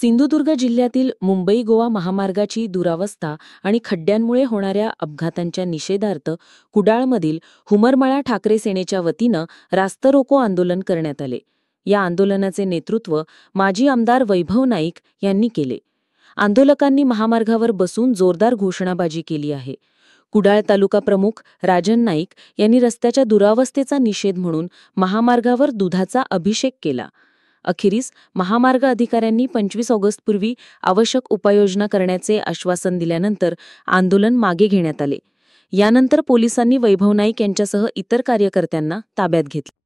सिंधुदुर्ग जिल्ह्यातील मुंबई गोवा महामार्गाची दुरावस्था आणि खड्ड्यांमुळे होणाऱ्या अपघातांच्या निषेधार्थ कुडाळमधील हुमरमाळा ठाकरे सेनेच्या वतीनं रास्तारोको आंदोलन करण्यात आले. या आंदोलनाचे नेतृत्व माजी आमदार वैभव नाईक यांनी केले. आंदोलकांनी महामार्गावर बसून जोरदार घोषणाबाजी केली आहे. कुडाळ तालुका प्रमुख राजन नाईक यांनी रस्त्याच्या दुरावस्थेचा निषेध म्हणून महामार्गावर दुधाचा अभिषेक केला. अखेरीस महामार्ग अधिकाऱ्यांनी 25 ऑगस्टपूर्वी आवश्यक उपाययोजना करण्याचे आश्वासन दिल्यानंतर आंदोलन मागे घेण्यात आले. यानंतर पोलिसांनी वैभव नाईक यांच्यासह इतर कार्यकर्त्यांना ताब्यात घेतले.